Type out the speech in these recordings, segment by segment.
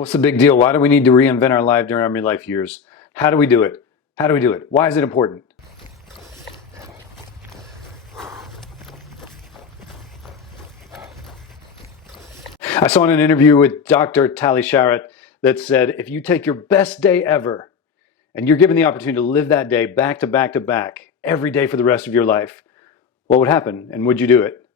What's the big deal? Why do we need to reinvent our life during our midlife years? How do we do it? How do we do it? Why is it important? I saw in an interview with Dr. Tali Sharot that said, if you take your best day ever and you're given the opportunity to live that day back to back to back every day for the rest of your life, what would happen and would you do it?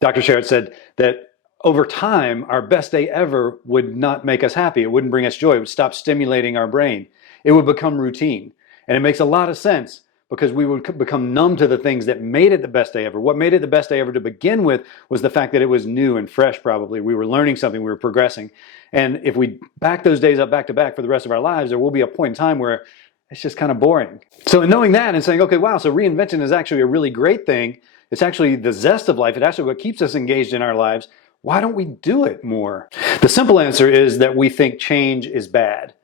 Dr. Sharot said that over time, our best day ever would not make us happy. It wouldn't bring us joy. It would stop stimulating our brain. It would become routine. And it makes a lot of sense because we would become numb to the things that made it the best day ever. What made it the best day ever to begin with was the fact that it was new and fresh, probably. We were learning something, we were progressing. And if we back those days up back to back for the rest of our lives, there will be a point in time where it's just kind of boring. So in knowing that and saying, okay, wow, so reinvention is actually a really great thing. It's actually the zest of life. It's actually what keeps us engaged in our lives. Why don't we do it more? The simple answer is that we think change is bad.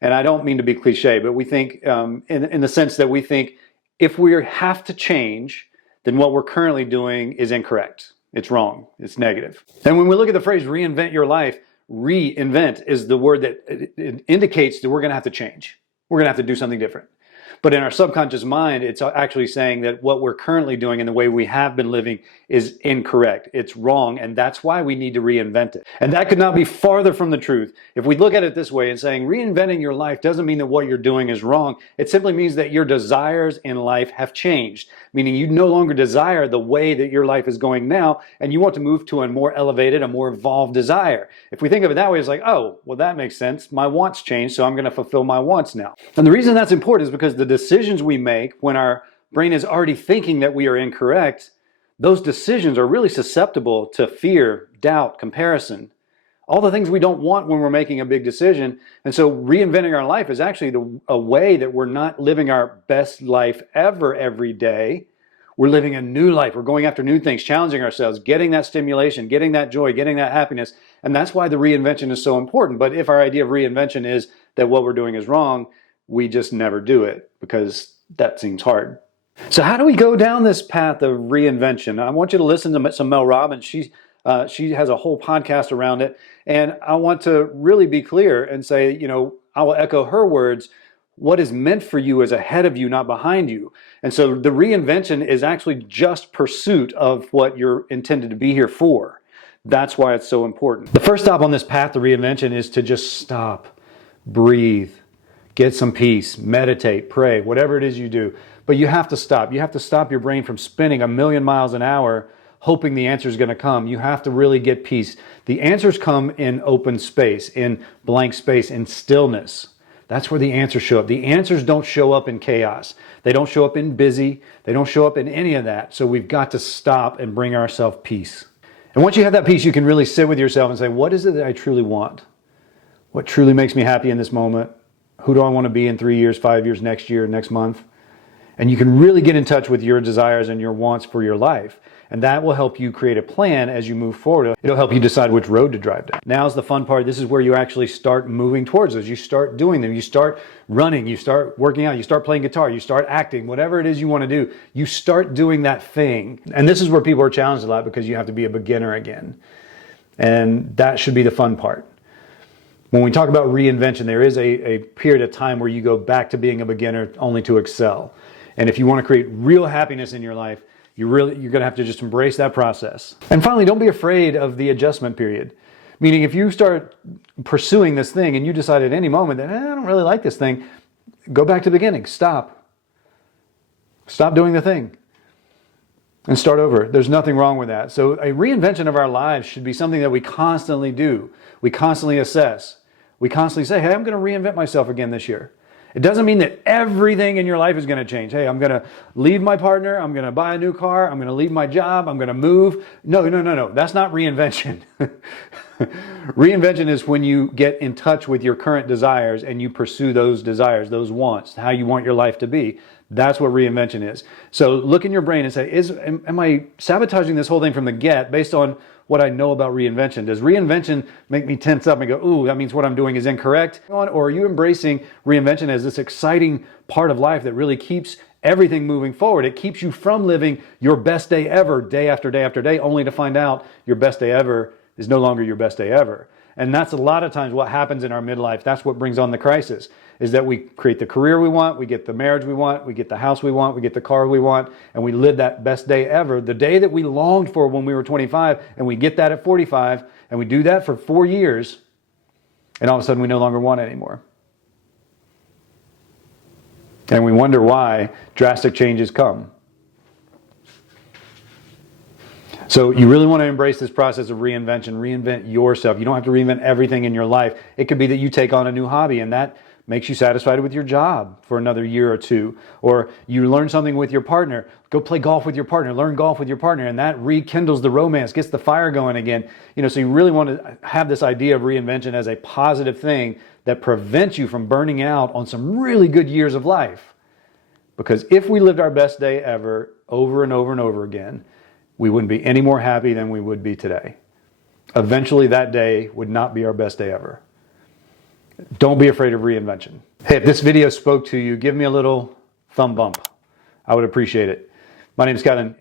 And I don't mean to be cliche, but we think in the sense that we think if we have to change, then what we're currently doing is incorrect. It's wrong. It's negative. And when we look at the phrase reinvent your life, reinvent is the word that it indicates that we're going to have to change. We're going to have to do something different. But in our subconscious mind, it's actually saying that what we're currently doing and the way we have been living is incorrect. It's wrong, and that's why we need to reinvent it. And that could not be farther from the truth. If we look at it this way and saying reinventing your life doesn't mean that what you're doing is wrong. It simply means that your desires in life have changed, meaning you no longer desire the way that your life is going now, and you want to move to a more elevated, a more evolved desire. If we think of it that way, it's like, oh, well, that makes sense. My wants changed, so I'm going to fulfill my wants now. And the reason that's important is because the decisions we make when our brain is already thinking that we are incorrect, those decisions are really susceptible to fear, doubt, comparison, all the things we don't want when we're making a big decision. And so reinventing our life is actually a way that we're not living our best life ever every day. We're living a new life. We're going after new things, challenging ourselves, getting that stimulation, getting that joy, getting that happiness. And that's why the reinvention is so important. But if our idea of reinvention is that what we're doing is wrong, we just never do it because that seems hard. So how do we go down this path of reinvention? I want you to listen to some Mel Robbins. She has a whole podcast around it. And I want to really be clear and say, I will echo her words. What is meant for you is ahead of you, not behind you. And so the reinvention is actually just pursuit of what you're intended to be here for. That's why it's so important. The first stop on this path to reinvention is to just stop, breathe, get some peace, meditate, pray, whatever it is you do. But you have to stop. You have to stop your brain from spinning a million miles an hour hoping the answer is going to come. You have to really get peace. The answers come in open space, in blank space, in stillness. That's where the answers show up. The answers don't show up in chaos. They don't show up in busy. They don't show up in any of that. So we've got to stop and bring ourselves peace. And once you have that peace, you can really sit with yourself and say, what is it that I truly want? What truly makes me happy in this moment? Who do I want to be in 3 years, 5 years, next year, next month? And you can really get in touch with your desires and your wants for your life. And that will help you create a plan as you move forward. It'll help you decide which road to drive down. Now's the fun part. This is where you actually start moving towards those. You start doing them. You start running. You start working out. You start playing guitar. You start acting. Whatever it is you want to do, you start doing that thing. And this is where people are challenged a lot because you have to be a beginner again. And that should be the fun part. When we talk about reinvention, there is a period of time where you go back to being a beginner only to excel. And if you want to create real happiness in your life, you're going to have to just embrace that process. And finally, don't be afraid of the adjustment period. Meaning if you start pursuing this thing and you decide at any moment that I don't really like this thing, go back to the beginning. Stop. Stop doing the thing. And start over. There's nothing wrong with that. So a reinvention of our lives should be something that we constantly do. We constantly assess. We constantly say, hey, I'm going to reinvent myself again this year. It doesn't mean that everything in your life is going to change. Hey, I'm going to leave my partner. I'm going to buy a new car. I'm going to leave my job. I'm going to move. No. That's not reinvention. Reinvention is when you get in touch with your current desires and you pursue those desires, those wants, how you want your life to be. That's what reinvention is. So look in your brain and say, am I sabotaging this whole thing from the get based on what I know about reinvention? Does reinvention make me tense up and go, ooh, that means what I'm doing is incorrect? Or are you embracing reinvention as this exciting part of life that really keeps everything moving forward? It keeps you from living your best day ever, day after day after day, only to find out your best day ever is no longer your best day ever. And that's a lot of times what happens in our midlife. That's what brings on the crisis, is that we create the career we want, we get the marriage we want, we get the house we want, we get the car we want, and we live that best day ever, the day that we longed for when we were 25, and we get that at 45, and we do that for 4 years, and all of a sudden we no longer want it anymore. And we wonder why drastic changes come. So you really want to embrace this process of reinvention. Reinvent yourself. You don't have to reinvent everything in your life. It could be that you take on a new hobby and that makes you satisfied with your job for another year or two. Or you learn something with your partner. Go play golf with your partner. Learn golf with your partner. And that rekindles the romance, gets the fire going again. So you really want to have this idea of reinvention as a positive thing that prevents you from burning out on some really good years of life. Because if we lived our best day ever, over and over and over again, we wouldn't be any more happy than we would be today. Eventually that day would not be our best day ever. Don't be afraid of reinvention. Hey, if this video spoke to you, give me a little thumb bump. I would appreciate it. My name is Kevin.